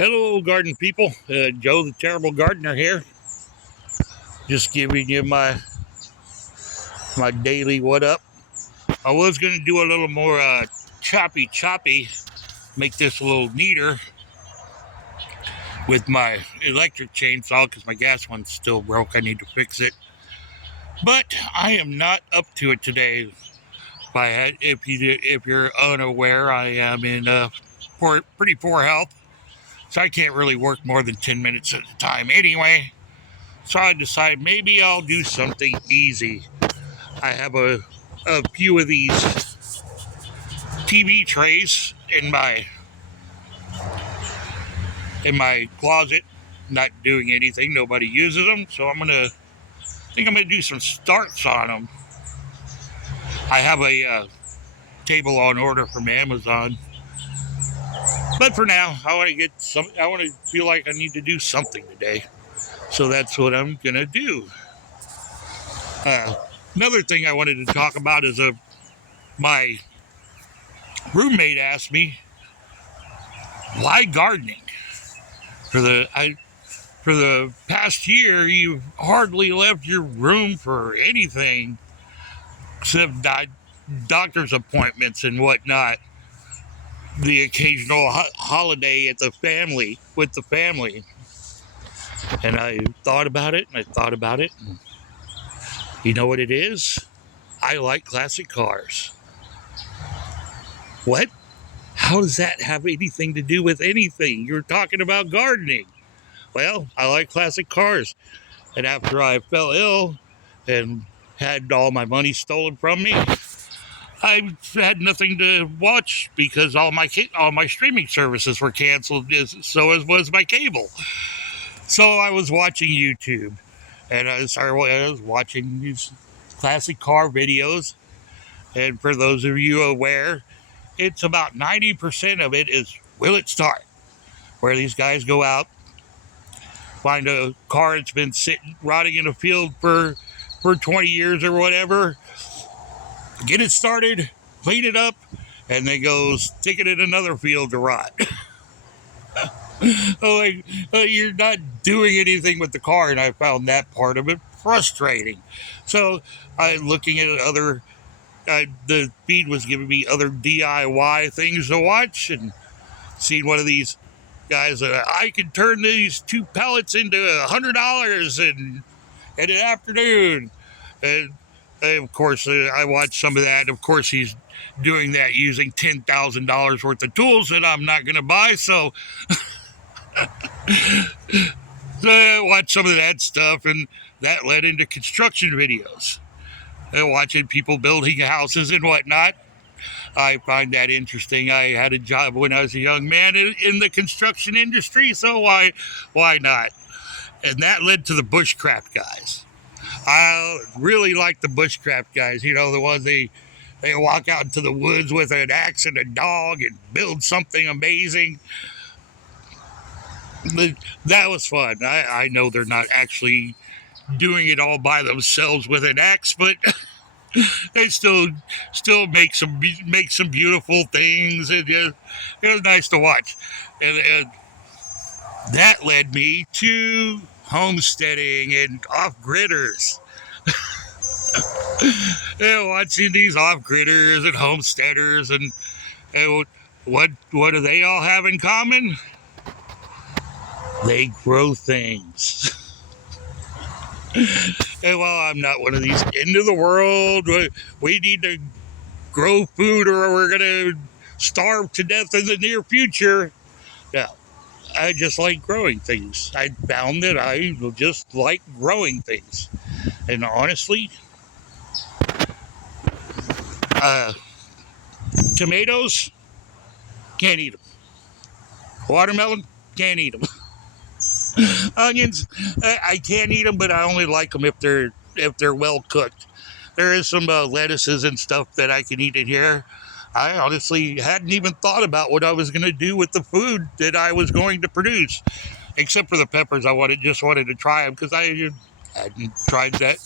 Hello, garden people. Joe the Terrible Gardener here. Just giving you my daily what up. I was going to do a little more choppy, make this a little neater with my electric chainsaw because my gas one's still broke. I need to fix it. But I am not up to it today. If you're unaware, I am in pretty poor health, so I can't really work more than 10 minutes at a time anyway. So I decided maybe I'll do something easy. I have a few of these TV trays in my closet, not doing anything. Nobody uses them, so I'm gonna do some starts on them. I have a table on order from Amazon, but for now, I want to feel like I need to do something today, so that's what I'm gonna do. Another thing I wanted to talk about is my roommate asked me why gardening. For the past year, you've hardly left your room for anything except doctor's appointments and whatnot. The occasional holiday with the family. And I thought about it, and I thought about it. And you know what it is? I like classic cars. What? How does that have anything to do with anything? You're talking about gardening. Well, I like classic cars. And after I fell ill and had all my money stolen from me, I had nothing to watch because all my streaming services were canceled, so as was my cable. So I was watching YouTube, and I was watching these classic car videos. And for those of you aware, it's about 90% of it is will it start? Where these guys go out, find a car that's been rotting in a field for 20 years or whatever, get it started, clean it up, and they go stick it in another field to rot. You're not doing anything with the car, and I found that part of it frustrating. So I'm looking at the feed was giving me other DIY things to watch, and seen one of these guys, I can turn these 2 pellets into $100 in an afternoon. And of course, I watched some of that. Of course, he's doing that using $10,000 worth of tools that I'm not going to buy. So I watched some of that stuff, and that led into construction videos. And watching people building houses and whatnot. I find that interesting. I had a job when I was a young man in the construction industry, so why not? And that led to the bushcraft guys. I really like the bushcraft guys. You know, the ones they walk out into the woods with an axe and a dog and build something amazing. That was fun. I know they're not actually doing it all by themselves with an axe, but they still make some beautiful things, and it was nice to watch. And that led me to homesteading and off-gridders. Watching these off-gridders and homesteaders, and what do they all have in common? They grow things. And while I'm not one of these end of the world, we need to grow food or we're going to starve to death in the near future. No, I just like growing things. I found that I just like growing things. And honestly, tomatoes, can't eat them. Watermelon, can't eat them. Onions, I can't eat them, but I only like them if they're well cooked. There is some lettuces and stuff that I can eat in here. I honestly hadn't even thought about what I was going to do with the food that I was going to produce, except for the peppers. I just wanted to try them because I hadn't tried that.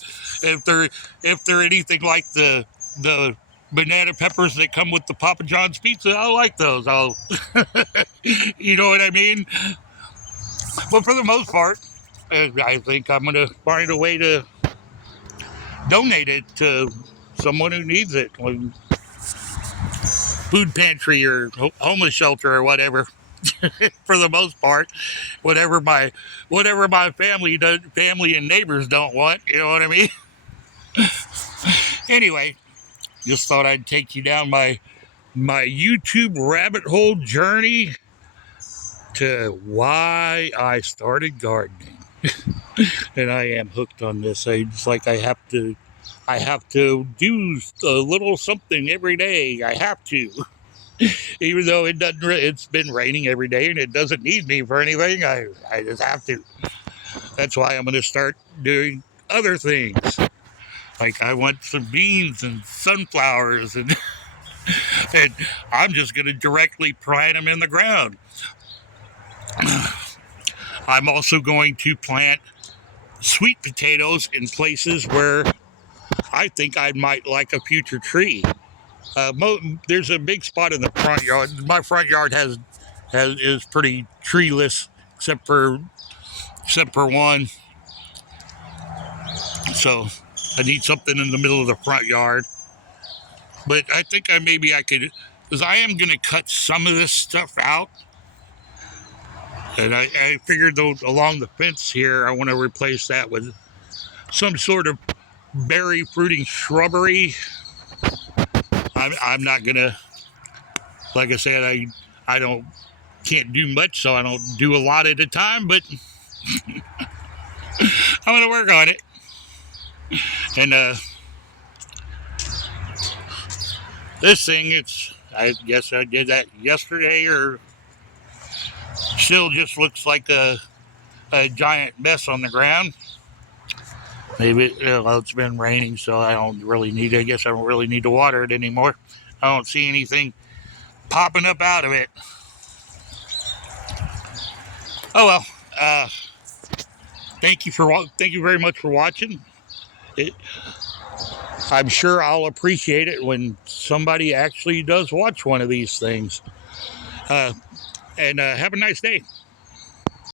If they're anything like the banana peppers that come with the Papa John's pizza, I like those. You know what I mean? But for the most part, I think I'm going to find a way to donate it to someone who needs it, like food pantry or homeless shelter or whatever. For the most part, whatever my family and neighbors don't want, you know what I mean? Anyway, just thought I'd take you down my YouTube rabbit hole journey to why I started gardening. And I am hooked on this. It's like I have to do a little something every day. I have to. Even though it doesn't it's been raining every day and it doesn't need me for anything, I just have to. That's why I'm going to start doing other things. Like I want some beans and sunflowers and and I'm just going to directly plant them in the ground. I'm also going to plant sweet potatoes in places where I think I might like a future tree. There's a big spot in the front yard. My front yard is pretty treeless, except for one. So I need something in the middle of the front yard. But I think I could, because I am going to cut some of this stuff out. And I figured along the fence here, I want to replace that with some sort of berry fruiting shrubbery. I'm not going to, like I said, I can't do much, so I don't do a lot at a time, but I'm going to work on it. And this thing, I guess I did that yesterday, or still just looks like a giant mess on the ground. Maybe it's been raining, so I don't really need. I guess I don't really need to water it anymore. I don't see anything popping up out of it. Oh well. Thank you very much for watching. I'm sure I'll appreciate it when somebody actually does watch one of these things. And have a nice day.